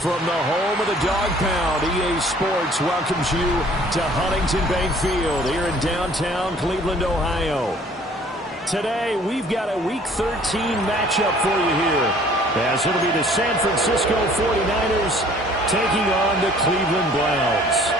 From the home of the Dog Pound, EA Sports welcomes you to Huntington Bank Field here in downtown Cleveland, Ohio. Today, we've got a Week 13 matchup for you here, as it'll be the San Francisco 49ers taking on the Cleveland Browns.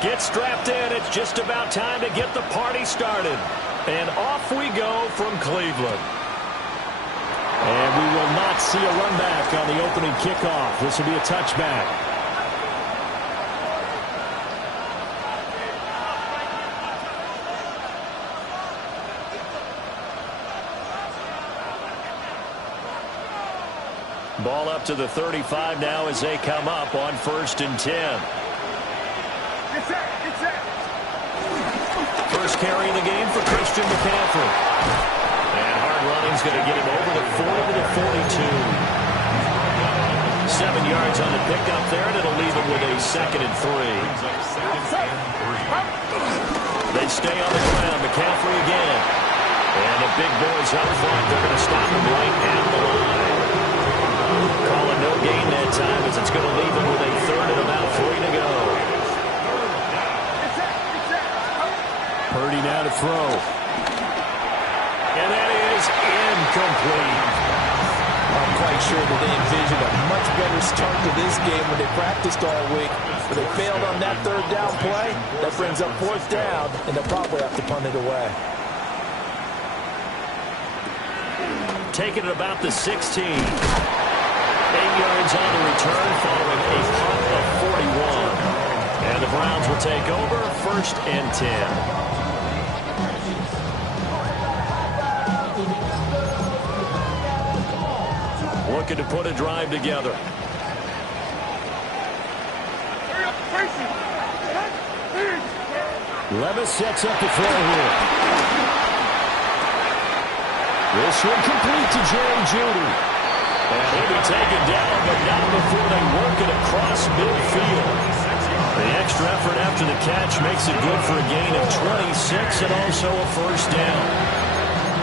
Get strapped in. It's just about time to get the party started. And off we go from Cleveland. And we will not see a run back on the opening kickoff. This will be a touchback. Ball up to the 35 now as they come up on 1st and 10. First carry of the game for Christian McCaffrey. And hard running's going to get him over the 40 to the 42. 7 yards on the pickup there, and it'll leave him with a 2nd and 3. They stay on the ground. McCaffrey again. And the big boys up front. They're going to stop him right at the line. Calling no gain that time as it's going to leave him with a 3rd and about 3 to go. Purdy now to throw. And that is incomplete. I'm quite sure that they envisioned a much better start to this game when they practiced all week. But they failed on that 3rd down play. That brings up 4th down, and they'll probably have to punt it away. Taking it about the 16. 8 yards on the return following a punt of 41. And the Browns will take over 1st and 10. Looking to put a drive together. Levis sets up the throw here. This one complete to Jerry Jeudy. And he'll be taken down, but not before they work it across midfield. The extra effort after the catch makes it good for a gain of 26 and also a 1st down.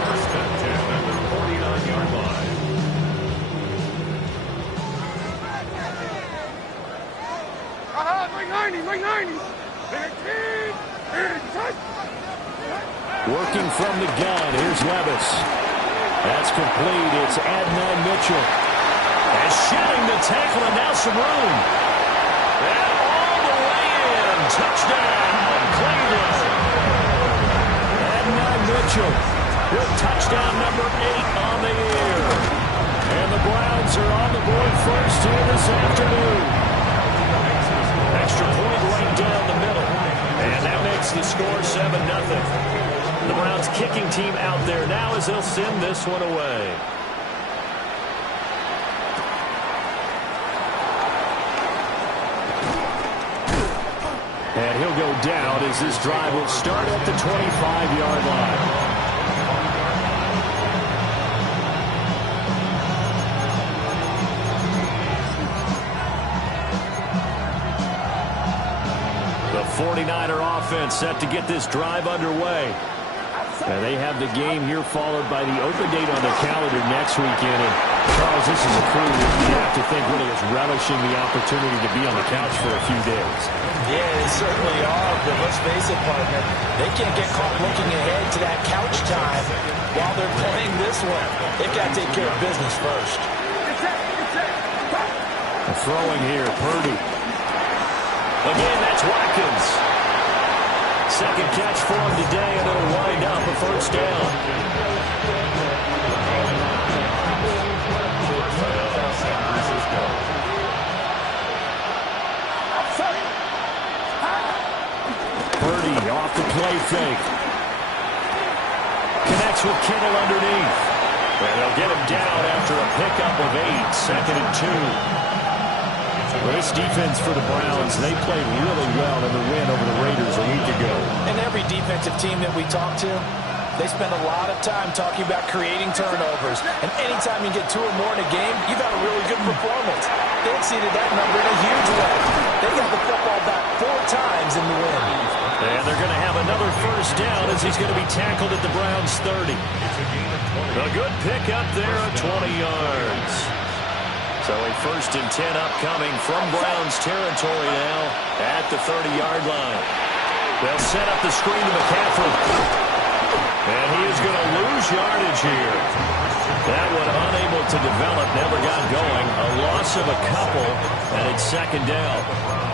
First and 10 at the 49-yard line. Working from the gun, here's Levis. That's complete. It's Adnan Mitchell. And shedding the tackle, and now some room. And all the way in. Touchdown, Cleveland. Adnan Mitchell with touchdown number 8 on the year. And the Browns are on the board first here this afternoon. Extra point right down the middle. And that makes the score 7-0. The Browns kicking team out there now as they'll send this one away. And he'll go down as this drive will start at the 25-yard line. The 49er offense set to get this drive underway. And they have the game here followed by the open date on the calendar next weekend. And Charles, this is a crew that you have to think really is relishing the opportunity to be on the couch for a few days. Yeah, they certainly are. But let's face it, partner, they can't get caught looking ahead to that couch time while they're playing this one. They've got to take care of business first. Throwing here, Purdy. Again, that's Watkins. Second catch for him today, and it'll wind up a 1st down. Purdy off the play fake. Connects with Kittle underneath. And they'll get him down after a pickup of 8, 2nd and 2. Well, this defense for the Browns, they played really well in the win over the Raiders a week ago. And every defensive team that we talk to, they spend a lot of time talking about creating turnovers. And anytime you get 2 or more in a game, you've had a really good performance. they exceeded that number in a huge way. They got the football back 4 times in the win. And they're going to have another first down as he's going to be tackled at the Browns' 30. A good pickup there at 20 yards. So a 1st and 10 upcoming from Browns territory now at the 30-yard line. They'll set up the screen to McCaffrey. And he is going to lose yardage here. That one unable to develop, never got going. A loss of a couple, and it's 2nd down.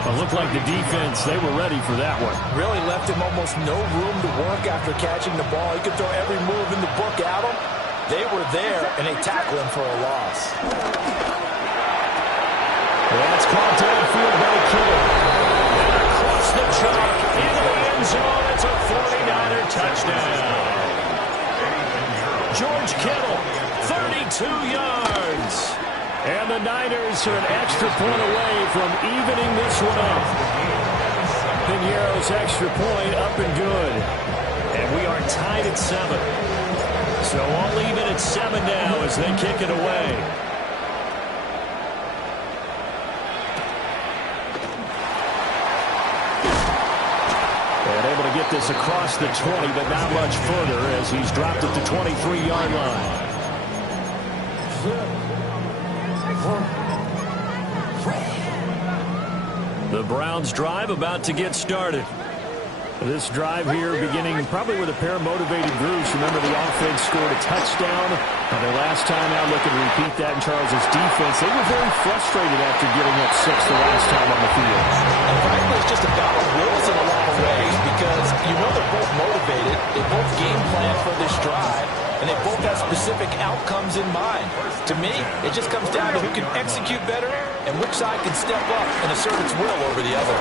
It looked like the defense, they were ready for that one. Really left him almost no room to work after catching the ball. He could throw every move in the book at him. They were there, and they tackled him for a loss. That's caught downfield by Kittle. And across the chalk, into the end zone. It's a 49er touchdown. George Kittle, 32 yards. And the Niners are an extra point away from evening this one up. Piñeiro's extra point up and good. And we are tied at 7. So all even at 7 now as they kick it away. And able to get this across the 20, but not much further as he's dropped at the 23-yard line. The Browns drive about to get started. This drive here beginning probably with a pair of motivated grooves. Remember, the offense scored a touchdown. Their last time out looking to repeat that in Charles's defense. They were very frustrated after giving up 6 the last time on the field. And frankly, it's just about wills in a lot of ways because you know they're both motivated. They both game plan for this drive, and they both have specific outcomes in mind. To me, it just comes down to who can execute better and which side can step up and assert its will over the other.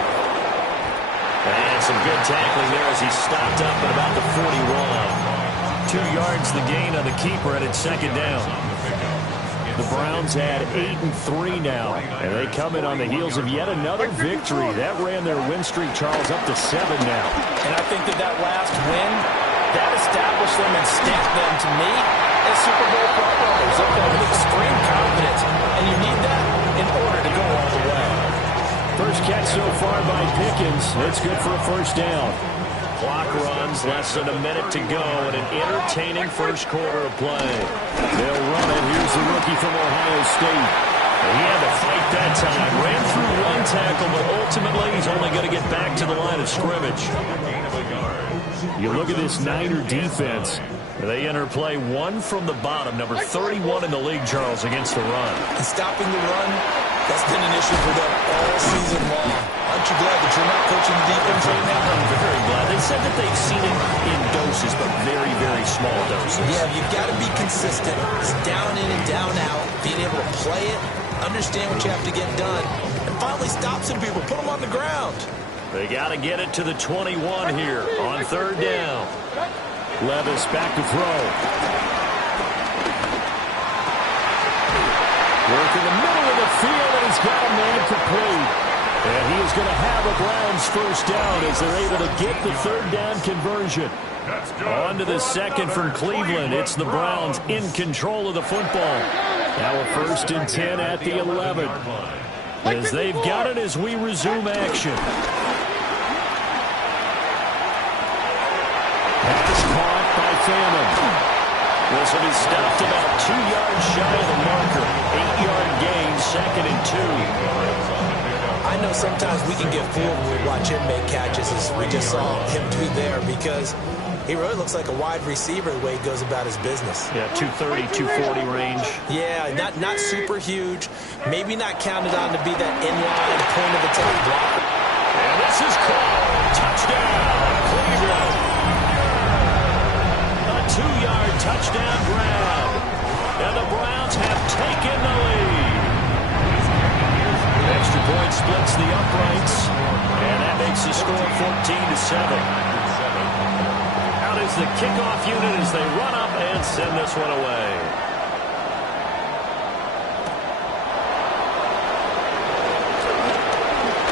And some good tackling there as he stopped up at about the 41. 2 yards the gain on the keeper, and it's 2nd down. The Browns add 8-3 now, and they come in on the heels of yet another victory. That ran their win streak, Charles, up to 7 now. And I think that last win, that established them and stamped them, to me, as Super Bowl frontrunners. They've got with extreme confidence, and you need that in order to go all the way. First catch so far by Pickens. It's good for a first down. Clock runs, less than a minute to go, and an entertaining first quarter of play. They'll run it. Here's the rookie from Ohio State. And he had to fight that time. Ran through 1 tackle, but ultimately he's only going to get back to the line of scrimmage. You look at this Niner defense. They enter play 1 from the bottom, number 31 in the league, Charles, against the run. And stopping the run, that's been an issue for them all season long. Aren't you glad that you're not coaching the defense right now? I'm very glad. They said that they've seen it in doses, but very, very small doses. Yeah, you've got to be consistent. It's down in and down out, being able to play it, understand what you have to get done, and finally stop some people, put them on the ground. They got to get it to the 21 here on 3rd down. Levis back to throw. Work in the middle of the field, and he's got a man complete. And he is going to have a Browns first down as they're able to get the 3rd down conversion. On to the 2nd from Cleveland. It's the Browns in control of the football. Now a 1st and 10 at the 11. As they've got it as we resume action. Pass caught by Famine. This will be stopped about 2 yards shy of the marker. 8-yard gain, 2nd and 2. I know sometimes we can get fooled when we watch him make catches, as we just saw him do there, because he really looks like a wide receiver the way he goes about his business. Yeah, 230, 240 range. Yeah, not super huge. Maybe not counted on to be that in-line point-of-attack blocker. And this is called touchdown, Cleveland. A 2-yard touchdown grab. And the Browns have taken the lead. Extra point splits the uprights, and that makes the score 14-7. Out is the kickoff unit as they run up and send this one away.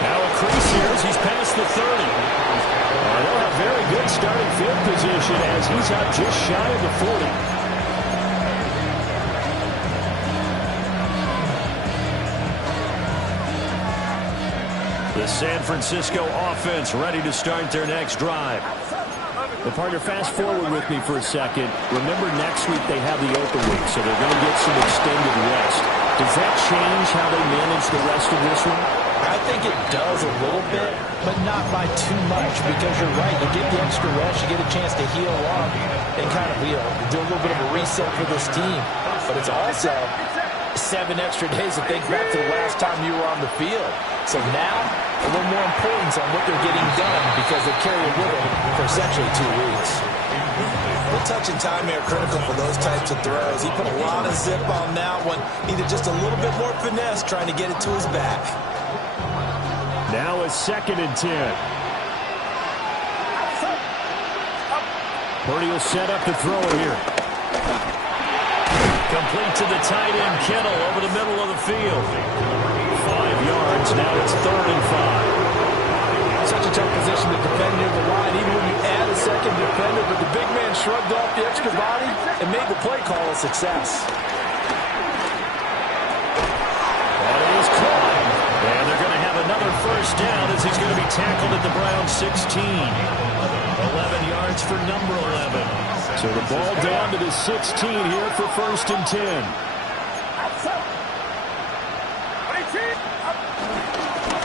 Now a crease here as he's past the 30. They'll have very good starting field position as he's out just shy of the 40. San Francisco offense ready to start their next drive. The partner, fast forward with me for a second. Remember, next week they have the open week, so they're going to get some extended rest. Does that change how they manage the rest of this one? I think it does a little bit, but not by too much, because you're right. You get the extra rest, you get a chance to heal up and kind of do a little bit of a reset for this team. But it's also 7 extra days to think back to the last time you were on the field. So now, a little more importance on what they're getting done, because they carry it with them for essentially 2 weeks. The touch and time are critical for those types of throws. He put a lot of zip on that one. Needed just a little bit more finesse trying to get it to his back. Now a 2nd and 10. Purdy will set up the throw here. Complete to the tight end, Kittle, over the middle of the field. 5 yards. Now it's 3rd and 5. Such a tough position to defend near the line, even when you add a second defender, but the big man shrugged off the extra body and made the play call a success. That is caught. And they're going to have another 1st down as he's going to be tackled at the Browns 16. 11 yards for number 11. So the ball down to the 16 here for 1st and 10.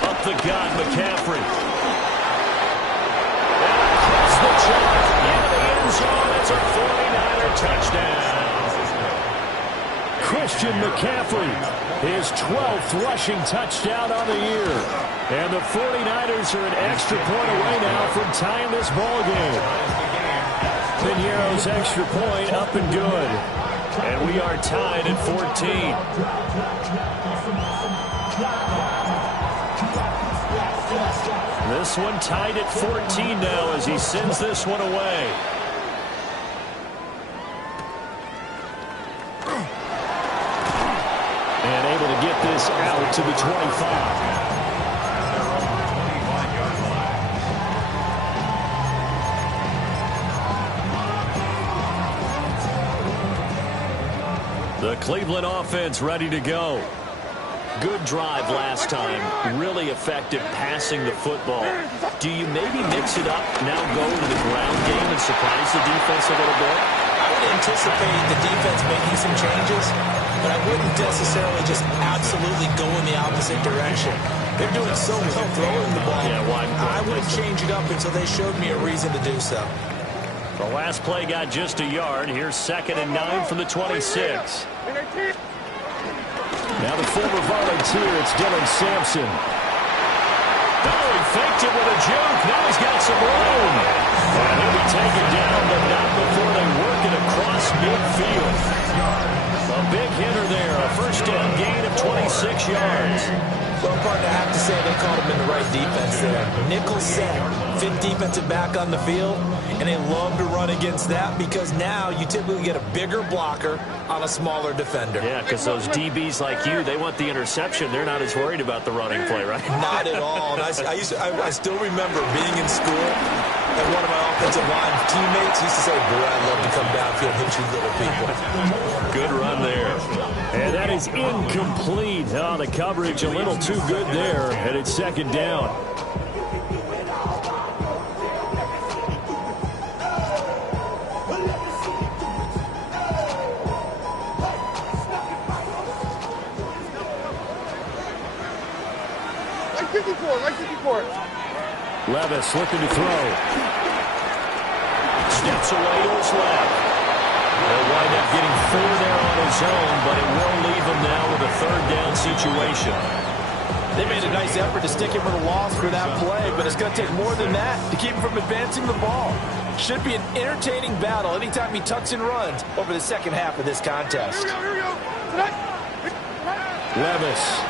Up the gut, McCaffrey. Across the chalk, into the end zone. It's a 49er touchdown. Christian McCaffrey, his 12th rushing touchdown on the year. And the 49ers are an extra point away now from tying this ball game. Piñeiro's extra point up and good. And we are tied at 14. This one tied at 14 now as he sends this one away. And able to get this out to the 25. The Cleveland offense ready to go. Good drive last time. Really effective passing the football. Do you maybe mix it up, now go to the ground game and surprise the defense a little bit? I would anticipate the defense making some changes, but I wouldn't necessarily just absolutely go in the opposite direction. They're doing so well throwing the ball. Yeah, well, I wouldn't change it up until they showed me a reason to do so. The last play got just a yard. Here's 2nd and 9 from the 26. Now the former volunteer, it's Dylan Sampson. Oh, he faked it with a juke. Now he's got some room. And he'll be taken down, but not before they work it across midfield. A big hitter there. A 1st down gain of 26 yards. Well, partner, I have to say they called him in the right defense there. Nickel set, 5th defensive back on the field, and they love to run against that because now you typically get a bigger blocker on a smaller defender. Yeah, because those DBs like you, they want the interception. They're not as worried about the running play, right? Not at all. And I still remember being in school, and one of my offensive line teammates used to say, boy, I'd love to come downfield and hit you little people. Good run there. And that is incomplete. Oh, the coverage a little too good there, and it's 2nd down. Levis looking to throw. Steps away to his left. He'll wind up getting 4 there on his own, but it will leave him now with a 3rd down situation. They made a nice effort to stick him with a loss for that play, but it's going to take more than that to keep him from advancing the ball. Should be an entertaining battle anytime he tucks and runs over the 2nd half of this contest. Levis.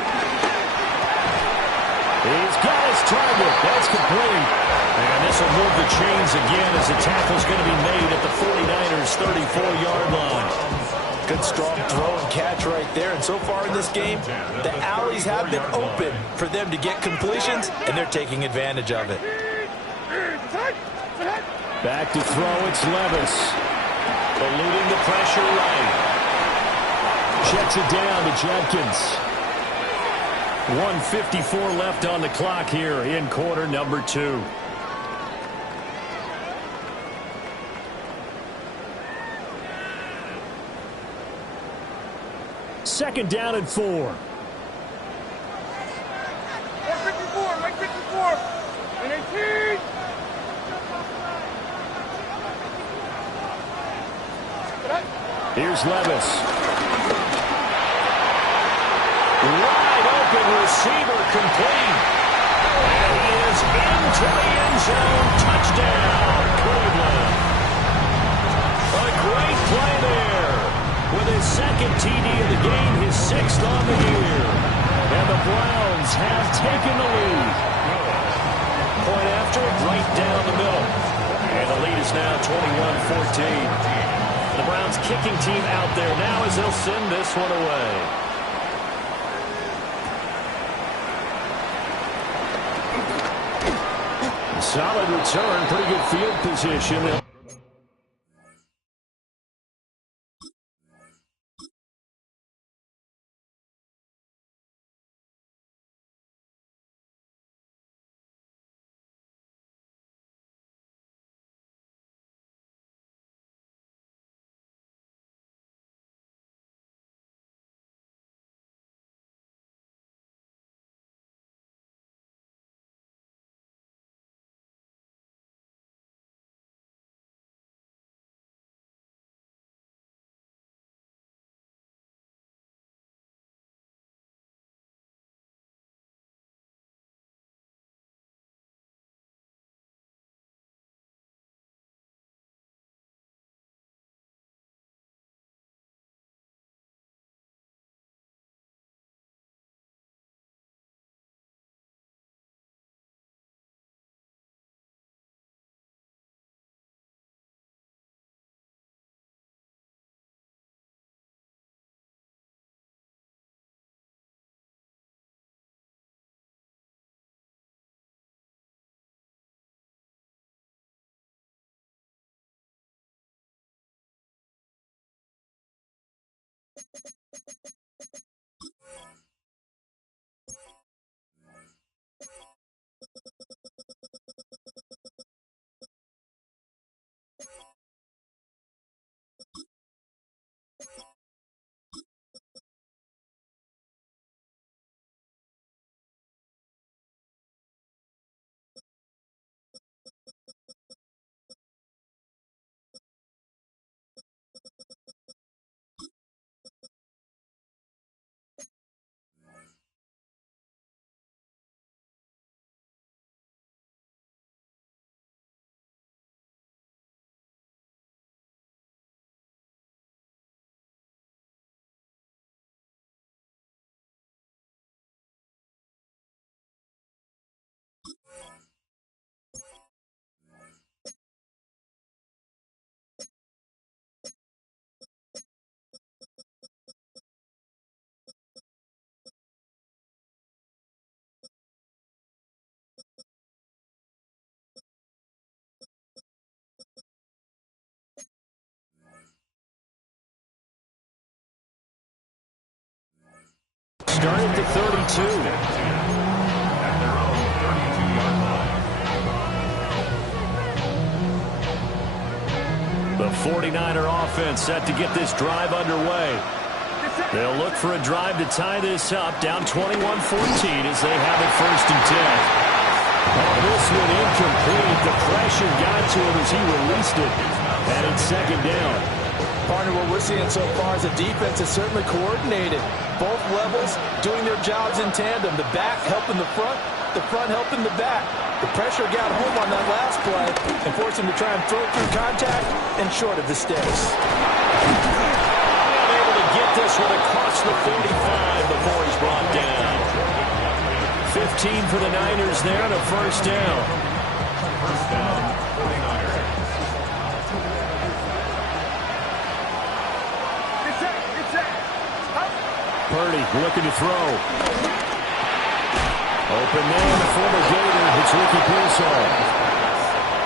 He's got his target. That's complete. And this will move the chains again as the tackle's going to be made at the 49ers' 34-yard line. Good strong throw and catch right there. And so far in this game, the alleys have been open for them to get completions, and they're taking advantage of it. Back to throw, it's Levis. Eluding the pressure right. Checks it down to Judkins. 1:54 left on the clock here in quarter number 2. Second down and 4. 154, and 18. Here's Levis. Wide open receiver complete. And he is into the end zone. Touchdown, Cleveland. A great play there. With his second TD of the game, his 6th on the year. And the Browns have taken the lead. Point after, right down the middle. And the lead is now 21-14. The Browns kicking team out there now as they'll send this one away. Solid return, pretty good field position. Start at the 32. The 49er offense set to get this drive underway. They'll look for a drive to tie this up, down 21-14 as they have it 1st and 10. Oh, this one incomplete. The pressure got to him as he released it. And it's 2nd down. Partner, what we're seeing so far is the defense is certainly coordinated. Both levels doing their jobs in tandem. The back helping the front helping the back. The pressure got home on that last play and forced him to try and throw through contact and short of the sticks. Able to get this one across the 45 before he's brought down. 15 for the Niners there and a 1st down. Purdy looking to throw. Open man, the former Gator. It's Ricky Pearsall.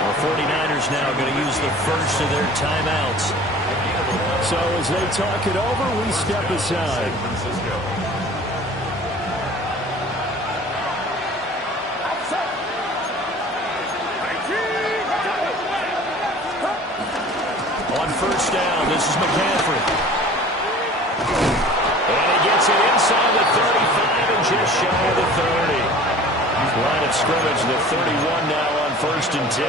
The 49ers now going to use the first of their timeouts. So as they talk it over, we step aside. On first down, this is McCaffrey. And he gets it inside the 35 and just shy of the 30. Line of scrimmage, the 31 now on first and 10.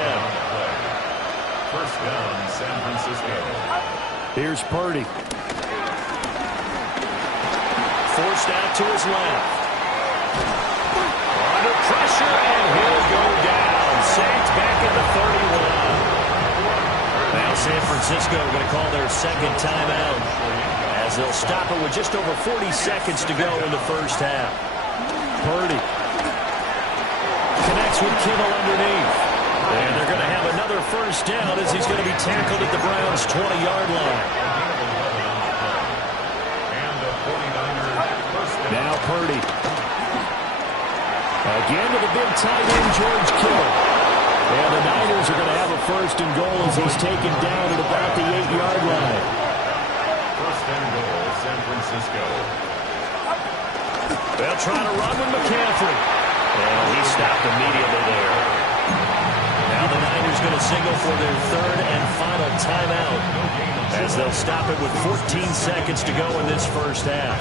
First down, San Francisco. Here's Purdy. Forced out to his left. Under pressure, and he'll go down. Saints back at the 31. Now San Francisco going to call their second timeout as they'll stop it with just over 40 seconds to go in the first half. Purdy connects with Kittle underneath. And they're going to have another first down as he's going to be tackled at the Browns' 20-yard line. Now Purdy. Again to the big tight end, George Kittle. And the Niners are going to have a first and goal as he's taken down at about the 8-yard line. First and goal, San Francisco. They'll try to run with McCaffrey. And he stopped immediately there. Now the Niners going to signal for their third and final timeout as they'll stop it with 14 seconds to go in this first half.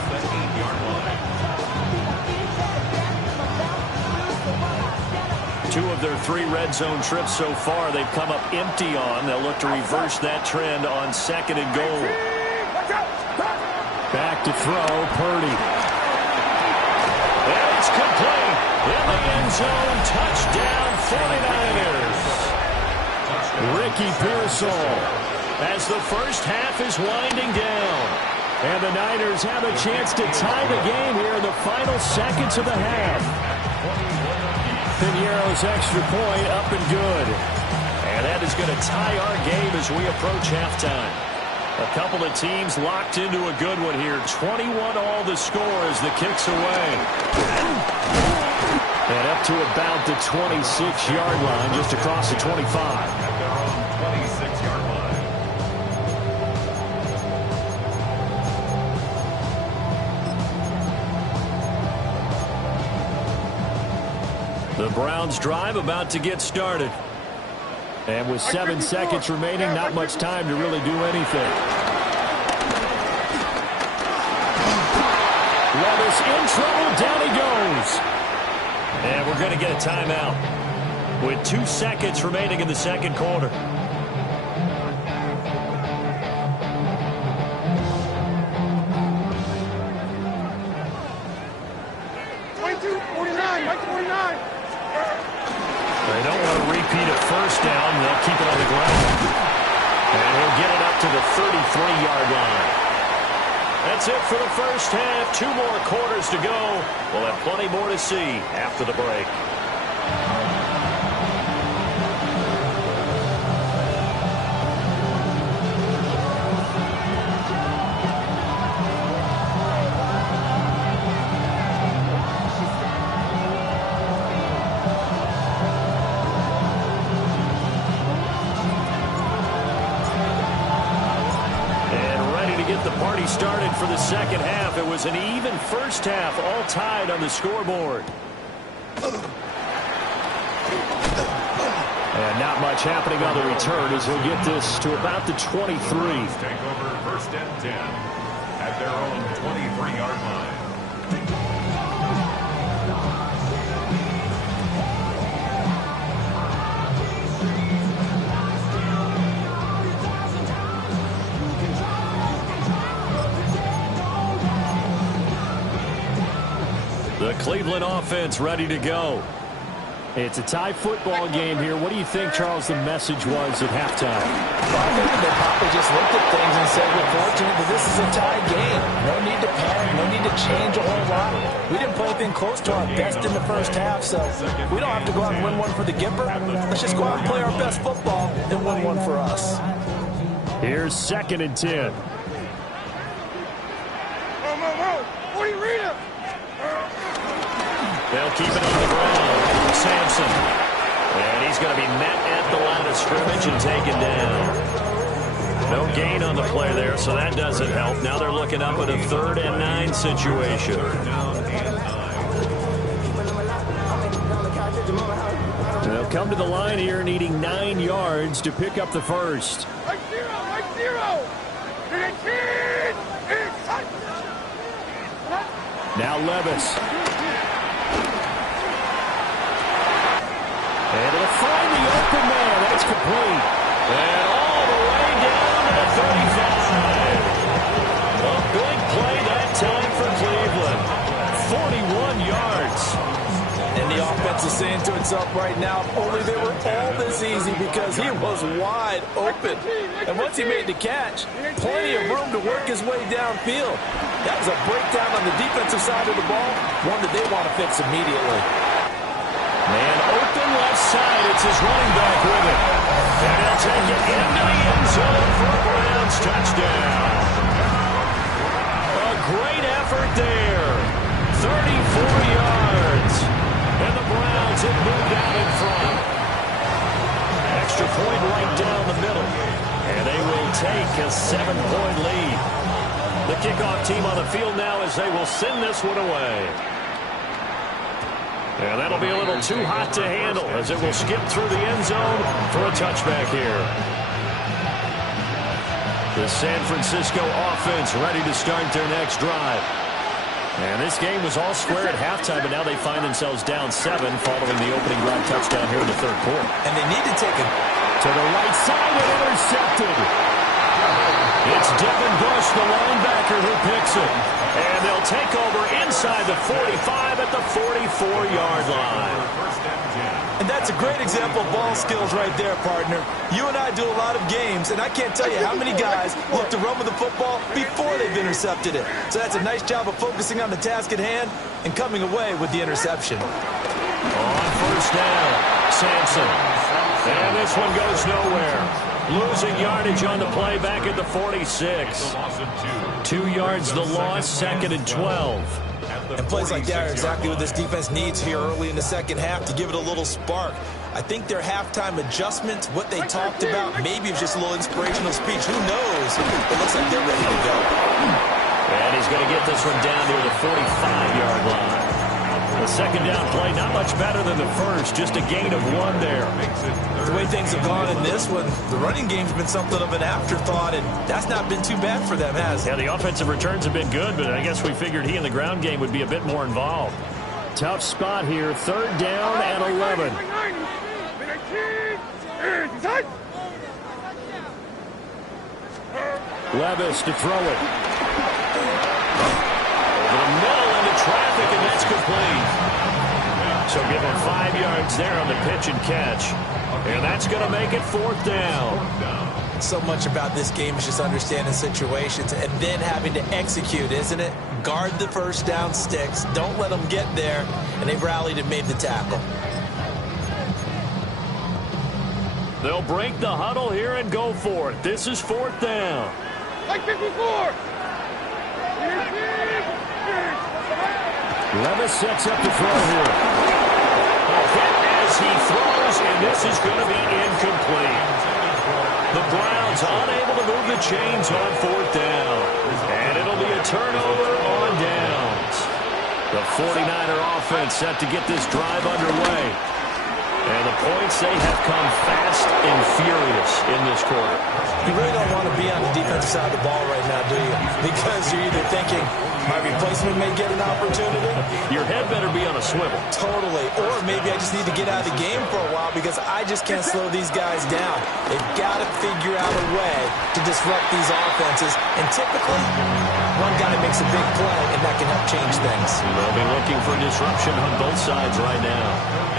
Two of their 3 red zone trips so far they've come up empty on. They'll look to reverse that trend on second and goal. Back to throw, Purdy. And it's complete. In the end zone, touchdown 49ers. Ricky Pearsall as the first half is winding down. And the Niners have a chance to tie the game here in the final seconds of the half. Piñeiro's extra point up and good. And that is going to tie our game as we approach halftime. A couple of teams locked into a good one here. 21-all the score as the kick's away. And up to about the 26-yard line, just across the 25. At their own 26-yard line. The Browns drive about to get started. And with 7 seconds remaining, not much time to really do anything. Levis in trouble, down he goes. And we're going to get a timeout with 2 seconds remaining in the second quarter. They don't want to repeat a first down. They'll keep it on the ground. And he'll get it up to the 33-yard line. That's it for the first half. 2 more quarters to go. We'll have plenty more to see after the break. Started for the second half. It was an even first half, all tied on the scoreboard. And not much happening on the return as he'll get this to about the 23. Take over first and 10 at their own 23-yard line. The Cleveland offense ready to go. It's a tie football game here. What do you think, Charles, the message was at halftime? Well, I think they probably just looked at things and said, we're fortunate that this is a tie game. No need to panic. No need to change a whole lot. We didn't play anything close to our best in the first half, so we don't have to go out and win one for the Gipper. Let's just go out and play our best football and win one for us. Here's second and 10. They'll keep it on the ground. Sampson. And he's going to be met at the line of scrimmage and taken down. No gain on the play there, so that doesn't help. Now they're looking up at a 3rd and 9 situation. They'll come to the line here needing 9 yards to pick up the first. Now Levis. And it'll find the open man. That's complete. And all the way down to the 35. A big play that time for Cleveland. 41 yards. And the offense is saying to itself right now, if only they were all this easy, because he was wide open. And once he made the catch, plenty of room to work his way downfield. That was a breakdown on the defensive side of the ball, one that they want to fix immediately. Man open left side. It's his running back with it. And he'll take it into the end zone for a Browns touchdown. A great effort there. 34 yards. And the Browns have moved out in front. Extra point right down the middle. And they will take a 7-point lead. The kickoff team on the field now as they will send this one away. And that'll be a little too hot to handle as it will skip through the end zone for a touchback here. The San Francisco offense ready to start their next drive. And this game was all square at halftime, but now they find themselves down 7 following the opening drive touchdown here in the third quarter. And they need to take it to the right side and intercepted. It's Devin Bush, the linebacker, who picks it. And they'll take over inside the 45 at the 44-yard line. And that's a great example of ball skills right there, partner. You and I do a lot of games, and I can't tell you how many guys look to run with the football before they've intercepted it. So that's a nice job of focusing on the task at hand and coming away with the interception. On first down, Sampson. And this one goes nowhere. Losing yardage on the play back at the 46. 2 yards the loss, 2nd and 12. And plays like that are exactly what this defense needs here early in the second half to give it a little spark. I think their halftime adjustments, what they talked about, maybe it's just a little inspirational speech. Who knows? It looks like they're ready to go. And he's going to get this one down near the 45-yard line. The second down play, not much better than the first, just a gain of 1 there. The way things have gone in this one, the running game's been something of an afterthought, and that's not been too bad for them, has it? Yeah, the offensive returns have been good, but I guess we figured he in the ground game would be a bit more involved. Tough spot here, 3rd down and 11. Levis to throw it. Over the middle into traffic, and that's complete. So give him 5 yards there on the pitch and catch. And that's going to make it 4th down. So much about this game is just understanding situations and then having to execute, isn't it? Guard the first down sticks. Don't let them get there. And they've rallied and made the tackle. They'll break the huddle here and go for it. This is 4th down. Like 54. Levis sets up the throw here. A hit as he throws, and this is going to be incomplete. The Browns unable to move the chains on 4th down. And it'll be a turnover on downs. The 49er offense set to get this drive underway. And the points, they have come fast and furious in this quarter. You really don't want to be on the defensive side of the ball right now, do you? Because you're either thinking, my replacement may get an opportunity. Your head better be on a swivel. Totally. Or maybe I just need to get out of the game for a while because I just can't slow these guys down. They've got to figure out a way to disrupt these offenses. And typically, one guy makes a big play, and that can help change things. They'll be looking for disruption on both sides right now.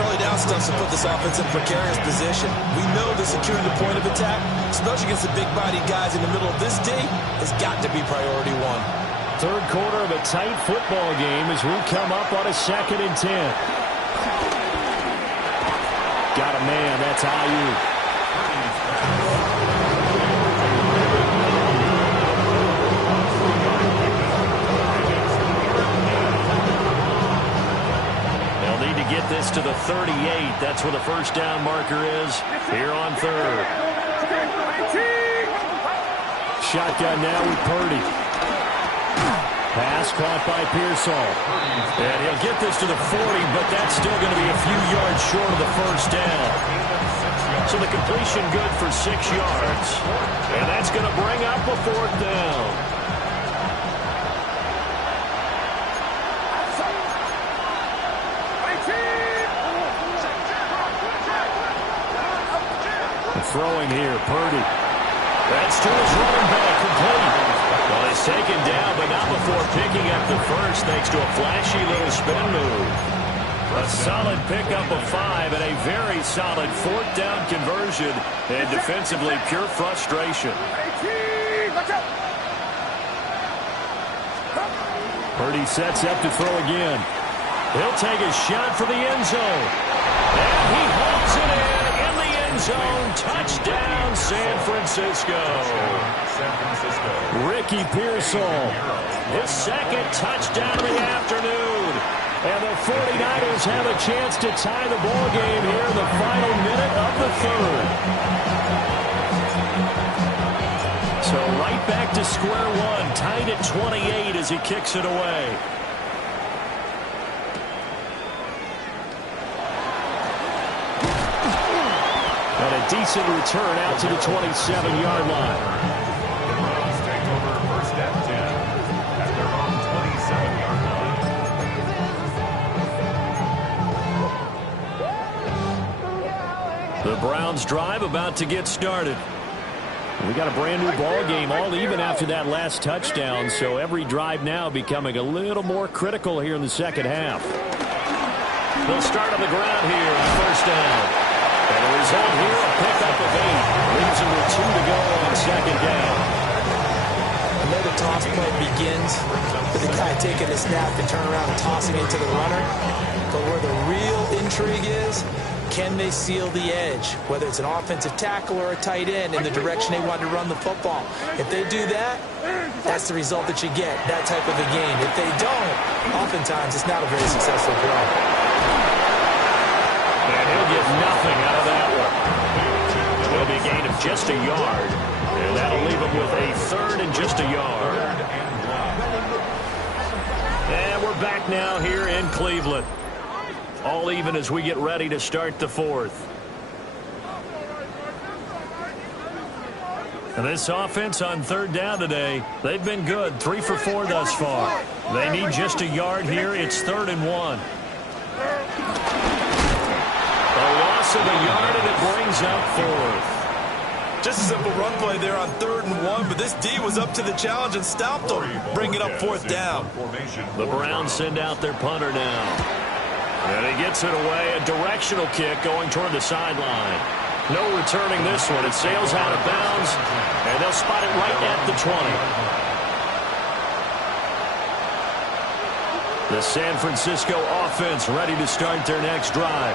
Early down stuff to put this offense in a precarious position. We know the securing the point of attack, especially against the big-bodied guys in the middle of this D, has got to be priority 1. Third quarter of a tight football game as we come up on a 2nd and 10. Got a man, that's Ayuk. Get this to the 38. That's where the first down marker is here on 3rd. Shotgun now with Purdy. Pass caught by Pearsall. And he'll get this to the 40, but that's still going to be a few yards short of the first down. So the completion good for 6 yards. And that's going going to bring up a 4th down. Throwing here, Purdy. That's to his running back, complete. Well, he's taken down, but not before picking up the first, thanks to a flashy little spin move. A solid pickup of 5 and a very solid 4th down conversion, and defensively pure frustration. Purdy sets up to throw again. He'll take a shot for the end zone. And he hauls it in the end zone. Touchdown, San Francisco. Ricky Pearsall, his 2nd touchdown of the afternoon. And the 49ers have a chance to tie the ball game here in the final minute of the 3rd. So right back to square one, tied at 28 as he kicks it away. And a decent return out to the 27-yard line. The Browns take over 1st and 10 at their own 27-yard line. The Browns drive about to get started. We got a brand new ball game, all even after that last touchdown, so every drive now becoming a little more critical here in the second half. They'll start on the ground here on 1st down. And the result here, a pickup of 8. Leaves them with 2 to go on 2nd down. Another toss play begins with the guy taking the snap and turn around and tossing it to the runner. But where the real intrigue is, can they seal the edge, whether it's an offensive tackle or a tight end, in the direction they want to run the football? If they do that, that's the result that you get, that type of a game. If they don't, oftentimes it's not a very successful play. And he'll get nothing out of that one. It'll be a gain of just a yard, and that'll leave him with a 3rd and just a yard. And we're back now here in Cleveland. All even as we get ready to start the 4th. And this offense on 3rd down today, they've been good. 3 for 4 thus far. They need just a yard here. It's 3rd and 1. A loss of a yard, and it brings up 4th. Just a simple run play there on 3rd and 1, but this D was up to the challenge and stopped them, bringing up 4th down. The Browns send out their punter now. And he gets it away, a directional kick going toward the sideline. No returning this one. It sails out of bounds, and they'll spot it right at the 20. The San Francisco offense ready to start their next drive.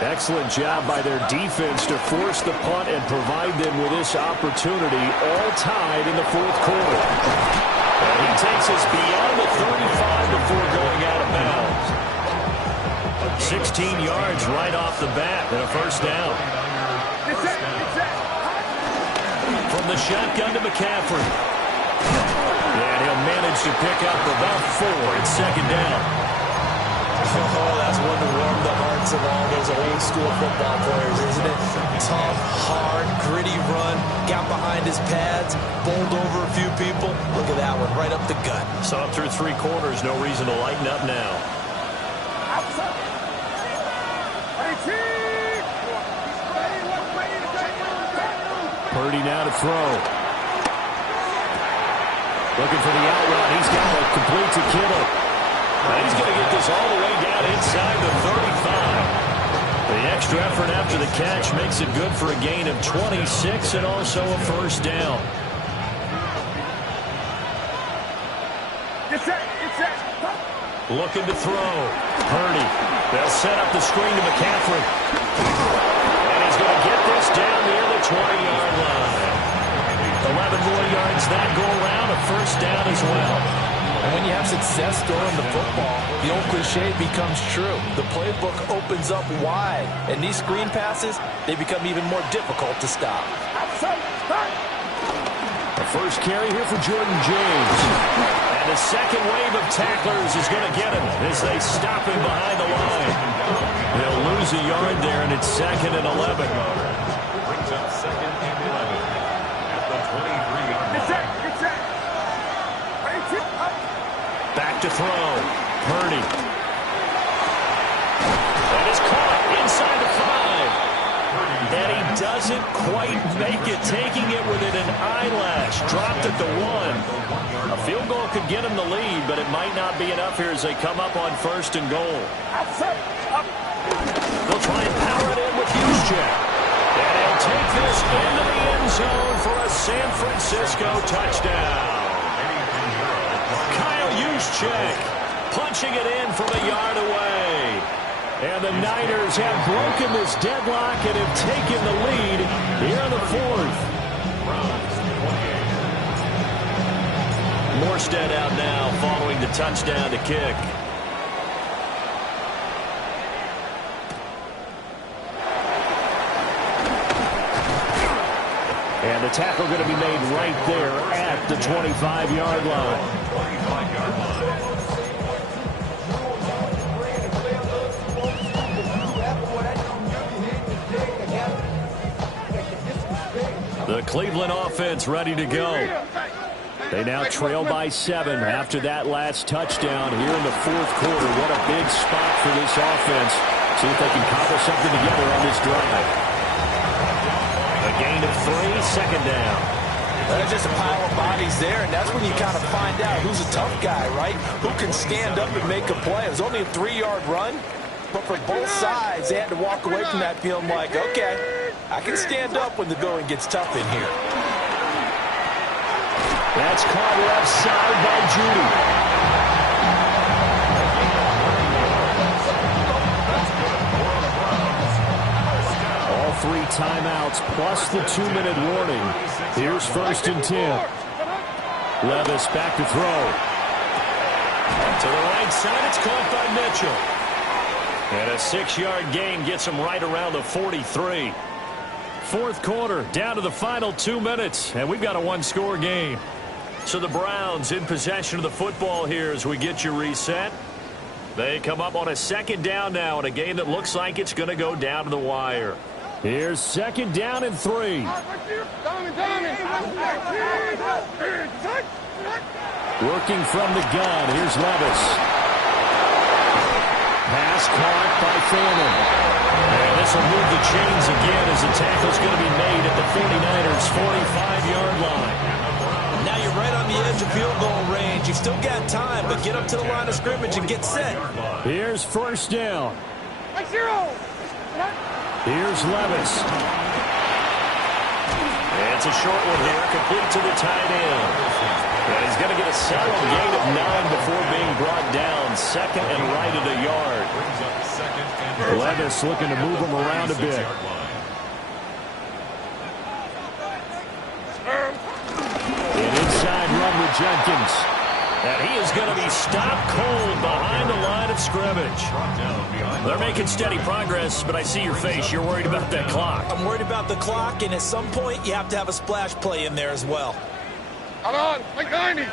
Excellent job by their defense to force the punt and provide them with this opportunity, all tied in the 4th quarter. And he takes us beyond the 35 before going out of bounds. 16 yards right off the bat and a 1st down. From the shotgun to McCaffrey. And he'll manage to pick up about 4 at 2nd down. Oh, that's one to warm the hearts of all those old school football players, isn't it? Tough, hard, gritty run, got behind his pads, bowled over a few people. Look at that one, right up the gut. Saw it through 3 quarters, no reason to lighten up now. Purdy now to throw. Looking for the out route. He's got it complete to Kittle. And he's going to get this all the way down inside the 35. The extra effort after the catch makes it good for a gain of 26 and also a 1st down. Looking to throw. Purdy. They'll set up the screen to McCaffrey. And he's going to get this down near the 20-yard line. 11 more yards that go around, a 1st down as well. And when you have success throwing the football, the old cliche becomes true. The playbook opens up wide, and these screen passes, they become even more difficult to stop. The first carry here for Jordan James. And the second wave of tacklers is going to get him as they stop him behind the line. They'll lose a yard there, and it's 2nd and 11. Brings up 2nd and 11 at the 20. journey. And is caught inside the 5. And he doesn't quite make it, taking it within an eyelash. Dropped at the 1. A field goal could get him the lead, but it might not be enough here as they come up on 1st and goal. They'll try and power it in with Juszczyk. And he'll take this into the end zone for a San Francisco touchdown. Kyle Juszczyk punching it in from a yard away. And the Niners have broken this deadlock and have taken the lead here in the 4th. Morstead out now following the touchdown to kick. And the tackle going to be made right there at the 25-yard line. The Cleveland offense ready to go. They now trail by 7 after that last touchdown here in the 4th quarter. What a big spot for this offense. See if they can cobble something together on this drive. A gain of 3, 2nd down. There's just a pile of bodies there, and that's when you kind of find out who's a tough guy, right? Who can stand up and make a play. It was only a 3-yard run, but for both sides, they had to walk away from that feeling like, okay, I can stand up when the going gets tough in here. That's caught left side by Judy. All 3 timeouts plus the 2-minute warning. Here's 1st and 10. Levis back to throw. To the right side, it's caught by Mitchell. And a 6-yard gain gets him right around the 43. 4th quarter, down to the final 2 minutes, and we've got a 1-score game. So the Browns in possession of the football here as we get you reset. They come up on a 2nd down now in a game that looks like it's going to go down to the wire. Here's 2nd down and 3. Working from the gun, here's Levis. Pass caught by Fannin. And this will move the chains again as the tackle's going to be made at the 49ers' 45-yard line. Now you're right on the edge of field goal range. You've still got time, but get up to the line of scrimmage and get set. Here's 1st down. Here's Levis. It's a short one here, complete to the tight end. And he's going to get a solid gain of 9 before being brought down. 2nd and right at a yard. Levis looking to move him around a bit. An inside run with Jenkins. And he is going to be stopped cold behind the line of scrimmage. They're making steady progress, but I see your face. You're worried about that clock. I'm worried about the clock, and at some point, you have to have a splash play in there as well. Come on, behind me.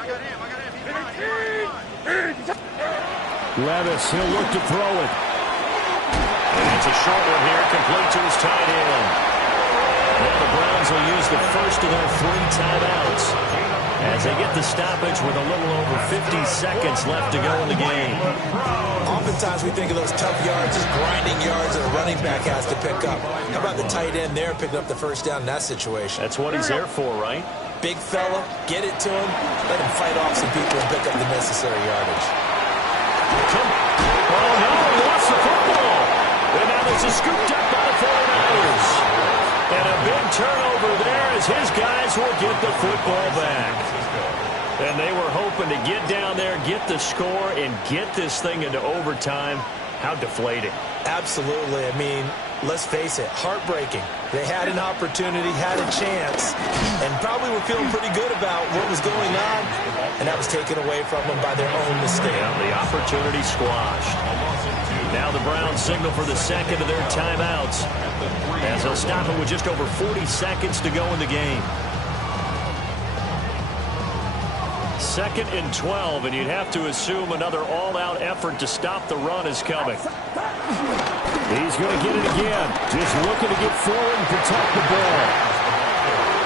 Levis, he'll look to throw it. And it's a short one here, complete to his tight end. Now the Browns will use the first of their 3 timeouts as they get the stoppage with a little over 50 seconds left to go in the game. Oftentimes we think of those tough yards as grinding yards that a running back has to pick up. How about the tight end there picking up the 1st down in that situation? That's what he's there for, right? Big fella, get it to him, let him fight off some people and pick up the necessary yardage. Oh, no, he lost the football. And now this is scooped up by the 49ers. And a big turnover there as his guys will get the football back. And they were hoping to get down there, get the score, and get this thing into overtime. How deflating. Absolutely. I mean, let's face it, heartbreaking. They had an opportunity, had a chance, and probably were feeling pretty good about what was going on, and that was taken away from them by their own mistake. Yeah, the opportunity squashed. Now the Browns signal for the 2nd of their timeouts as they'll stop it with just over 40 seconds to go in the game. 2nd and 12, and you'd have to assume another all-out effort to stop the run is coming. He's going to get it again. Just looking to get forward and protect the ball.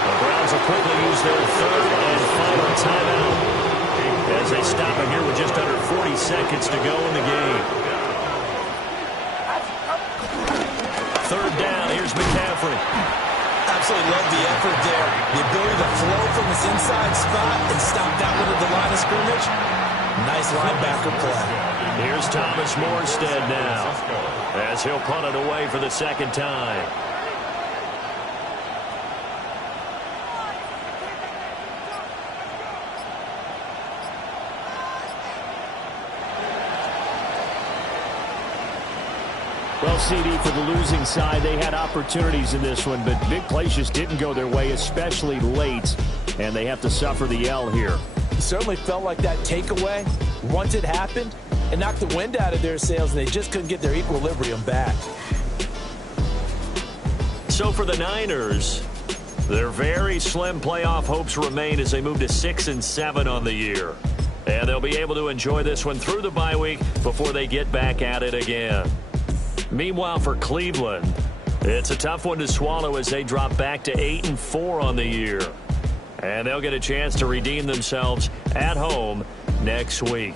The Browns will quickly use their 3rd and final timeout as they stop him here with just under 40 seconds to go in the game. Third down, here's McCaffrey. Absolutely love the effort there. The ability to flow from his inside spot and stop that one at the line of scrimmage. Nice linebacker play. Here's Thomas Morstead now, as he'll punt it away for the second time. Well, CD, for the losing side, they had opportunities in this one, but big plays just didn't go their way, especially late, and they have to suffer the L here. It certainly felt like that takeaway, once it happened, it knocked the wind out of their sails, and they just couldn't get their equilibrium back. So for the Niners, their very slim playoff hopes remain as they move to 6-7 on the year. And they'll be able to enjoy this one through the bye week before they get back at it again. Meanwhile, for Cleveland, it's a tough one to swallow as they drop back to 8-4 on the year. And they'll get a chance to redeem themselves at home next week.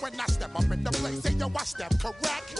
When I step up in the place, say yo, I step correct.